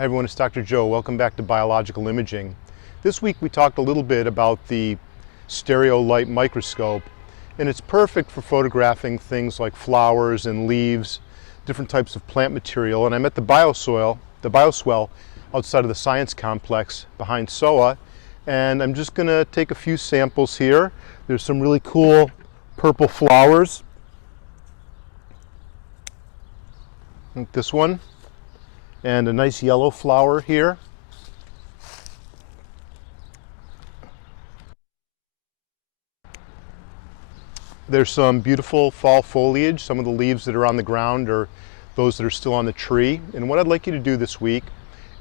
Hi everyone, it's Dr. Joe. Welcome back to Biological Imaging. This week we talked a little bit about the stereo light microscope, and it's perfect for photographing things like flowers and leaves, different types of plant material. And I'm at the bioswell outside of the science complex behind SOA, and I'm just going to take a few samples here. There's some really cool purple flowers, like this one, and a nice yellow flower here. There's some beautiful fall foliage. Some of the leaves that are on the ground are those that are still on the tree. And what I'd like you to do this week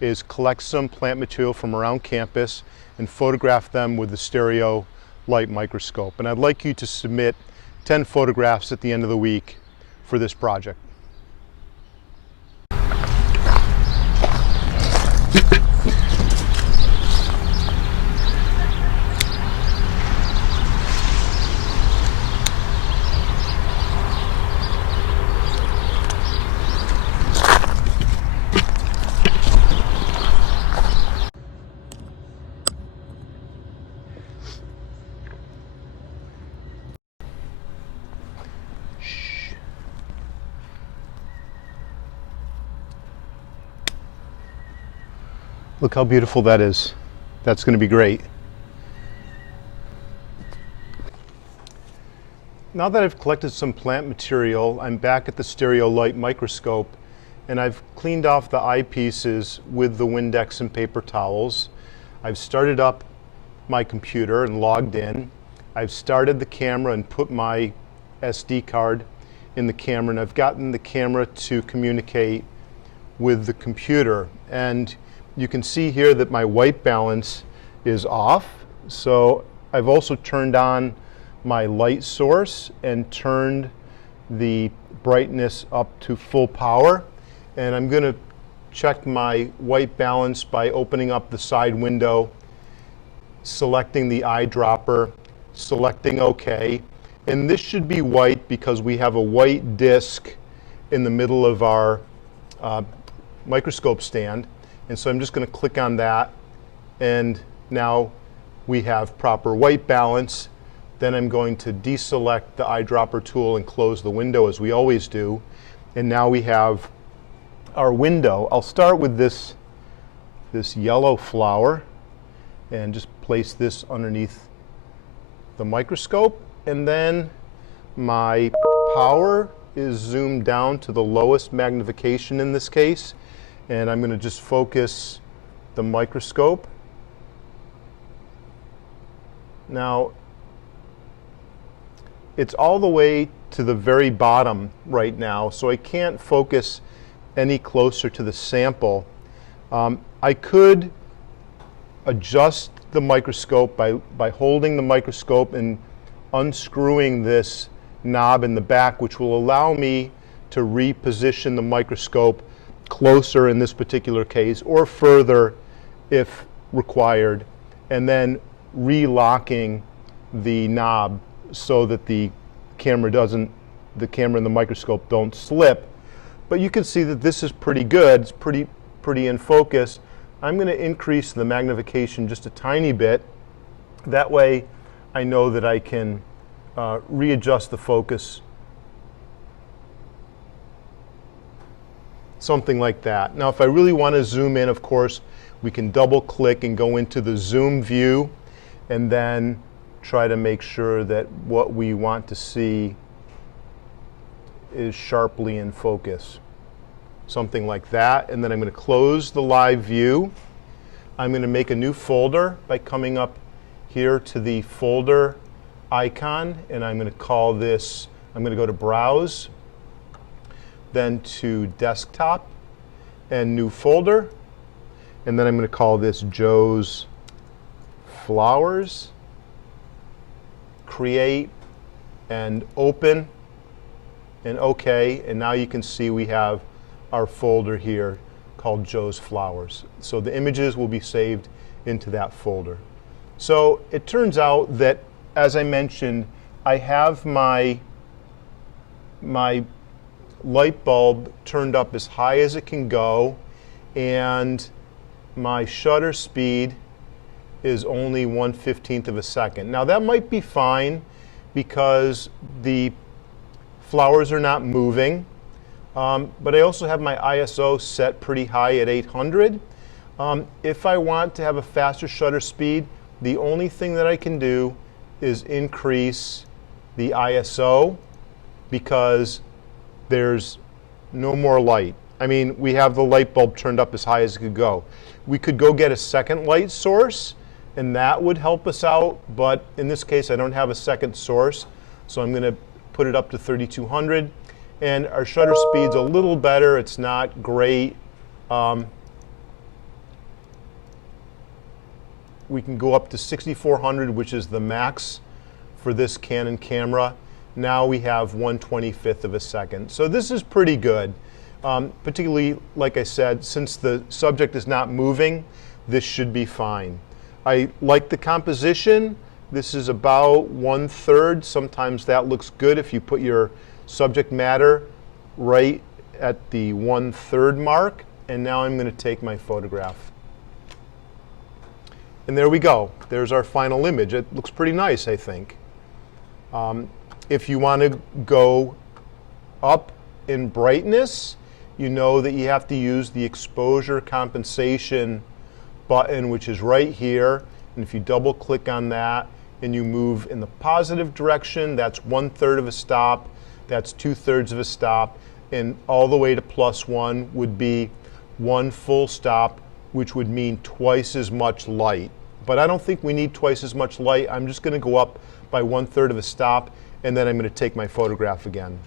is collect some plant material from around campus and photograph them with the stereo light microscope. And I'd like you to submit 10 photographs at the end of the week for this project. Look how beautiful that is. That's going to be great. Now that I've collected some plant material, I'm back at the stereo light microscope, and I've cleaned off the eyepieces with the Windex and paper towels. I've started up my computer and logged in. I've started the camera and put my SD card in the camera, and I've gotten the camera to communicate with the computer. And you can see here that my white balance is off. So I've also turned on my light source and turned the brightness up to full power. And I'm going to check my white balance by opening up the side window, selecting the eyedropper, selecting OK. And this should be white because we have a white disc in the middle of our microscope stand. And so I'm just going to click on that, and now we have proper white balance. Then I'm going to deselect the eyedropper tool and close the window as we always do. And now we have our window. I'll start with this yellow flower and just place this underneath the microscope. And then my power is zoomed down to the lowest magnification in this case. And I'm going to just focus the microscope. Now, it's all the way to the very bottom right now, so I can't focus any closer to the sample. I could adjust the microscope by holding the microscope and unscrewing this knob in the back, which will allow me to reposition the microscope closer in this particular case, or further if required, and then relocking the knob so that the camera and the microscope don't slip. But you can see that this is pretty good. It's pretty in focus. I'm going to increase the magnification just a tiny bit. That way I know that I can readjust the focus, something like that. Now, if I really want to zoom in, of course, we can double click and go into the zoom view and then try to make sure that what we want to see is sharply in focus. Something like that. And then I'm going to close the live view. I'm going to make a new folder by coming up here to the folder icon, and I'm going to call this, I'm going to go to Browse, then to Desktop and New Folder, and then I'm going to call this Joe's Flowers, Create, and Open, and OK. And now you can see we have our folder here called Joe's Flowers. So the images will be saved into that folder. So it turns out that, as I mentioned, I have my light bulb turned up as high as it can go, and my shutter speed is only 1/15 of a second. Now that might be fine because the flowers are not moving, but I also have my ISO set pretty high at 800. If I want to have a faster shutter speed, the only thing that I can do is increase the ISO because there's no more light. I mean, we have the light bulb turned up as high as it could go. We could go get a second light source, and that would help us out, but in this case I don't have a second source, so I'm going to put it up to 3200, and our shutter speed's a little better. It's not great. We can go up to 6400, which is the max for this Canon camera. Now we have 1/25 of a second. So this is pretty good. Particularly, like I said, since the subject is not moving, this should be fine. I like the composition. This is about 1/3. Sometimes that looks good if you put your subject matter right at the 1/3 mark. And now I'm going to take my photograph. And there we go. There's our final image. It looks pretty nice, I think. If you want to go up in brightness, you know that you have to use the exposure compensation button, which is right here. And if you double click on that and you move in the positive direction, that's 1/3 of a stop, that's 2/3 of a stop, and all the way to +1 would be 1 full stop, which would mean twice as much light. But I don't think we need twice as much light. I'm just going to go up by 1/3 of a stop, and then I'm going to take my photograph again.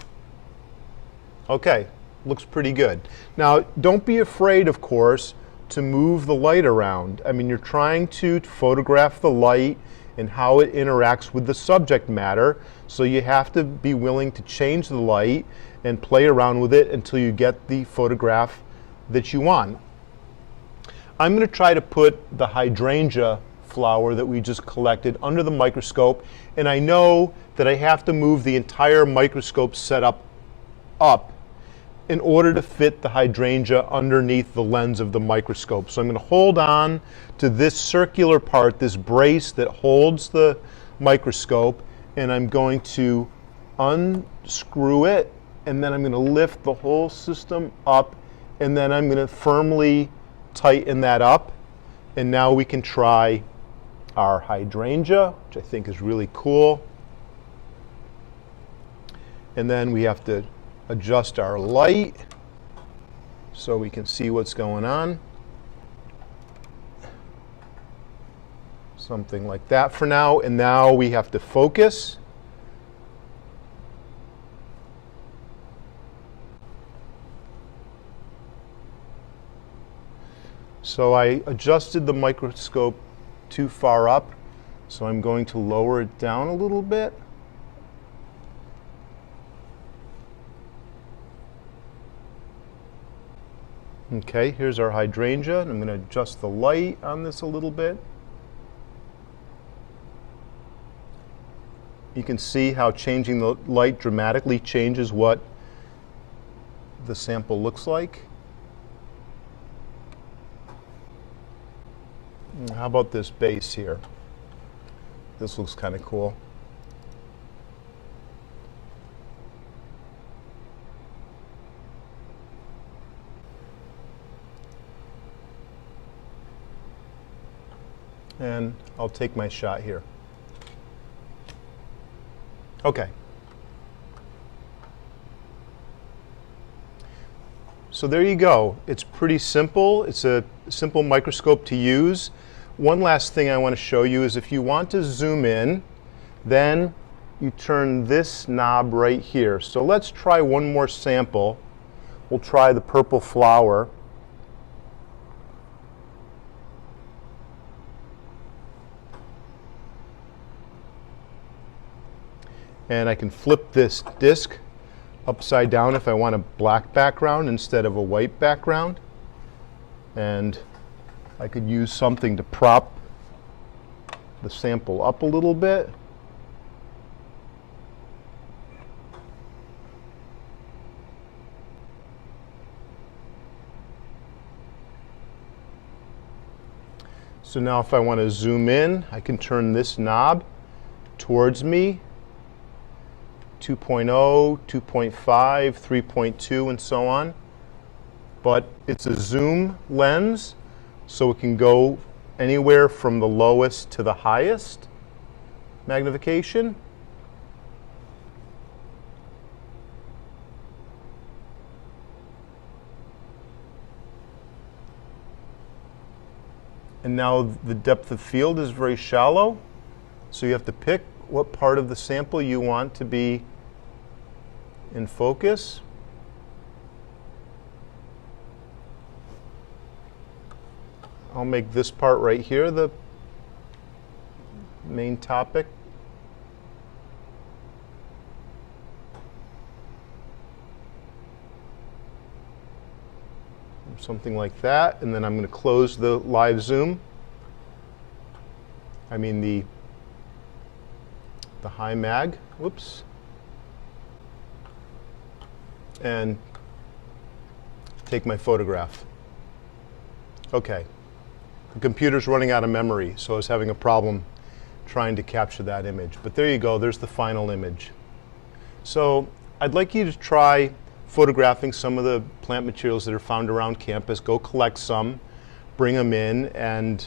Okay, looks pretty good. Now, don't be afraid, of course, to move the light around. I mean, you're trying to photograph the light and how it interacts with the subject matter, so you have to be willing to change the light and play around with it until you get the photograph that you want. I'm going to try to put the hydrangea flower that we just collected under the microscope, and I know that I have to move the entire microscope setup up in order to fit the hydrangea underneath the lens of the microscope. So I'm going to hold on to this circular part, this brace that holds the microscope, and I'm going to unscrew it, and then I'm going to lift the whole system up, and then I'm going to firmly tighten that up, and now we can try our hydrangea, which I think is really cool. And then we have to adjust our light so we can see what's going on. Something like that for now, and now we have to focus. So I adjusted the microscope too far up, so I'm going to lower it down a little bit. Okay, here's our hydrangea, and I'm going to adjust the light on this a little bit. You can see how changing the light dramatically changes what the sample looks like. How about this base here? This looks kind of cool. And I'll take my shot here. Okay. So there you go. It's pretty simple. It's a simple microscope to use. One last thing I want to show you is if you want to zoom in, then you turn this knob right here. So let's try one more sample. We'll try the purple flower. And I can flip this disc upside down if I want a black background instead of a white background. And I could use something to prop the sample up a little bit. So now if I want to zoom in, I can turn this knob towards me, 2.0, 2.5, 3.2, and so on. But it's a zoom lens, so it can go anywhere from the lowest to the highest magnification. And now the depth of field is very shallow, so you have to pick what part of the sample you want to be in focus. I'll make this part right here the main topic. Something like that, and then I'm going to close the live zoom. I mean the high mag. Whoops. And take my photograph. Okay. The computer's running out of memory, so I was having a problem trying to capture that image. But there you go, there's the final image. So I'd like you to try photographing some of the plant materials that are found around campus. Go collect some, bring them in, and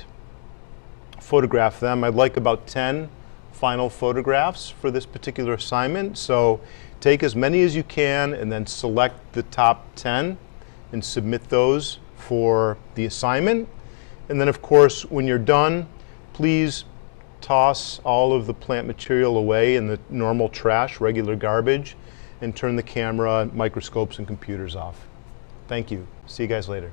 photograph them. I'd like about 10 final photographs for this particular assignment. So take as many as you can and then select the top 10 and submit those for the assignment. And then, of course, when you're done, please toss all of the plant material away in the normal trash, regular garbage, and turn the camera, microscopes, and computers off. Thank you. See you guys later.